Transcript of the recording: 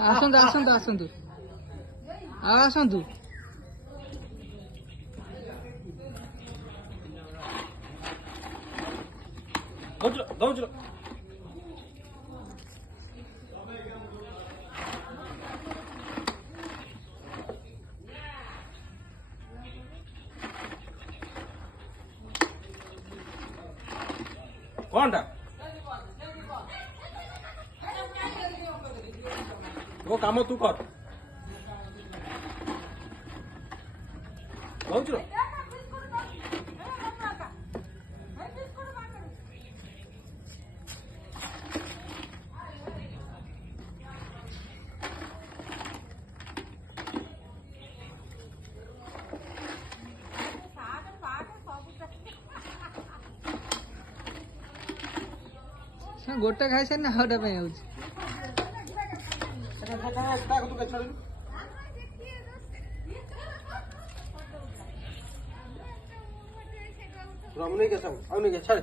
आसतु आसतु आसतु आसतु दौड़ कौन टा वो काम तू कर दौड़ गोटे खाई सारी ना गोटे रमनी के संग छड़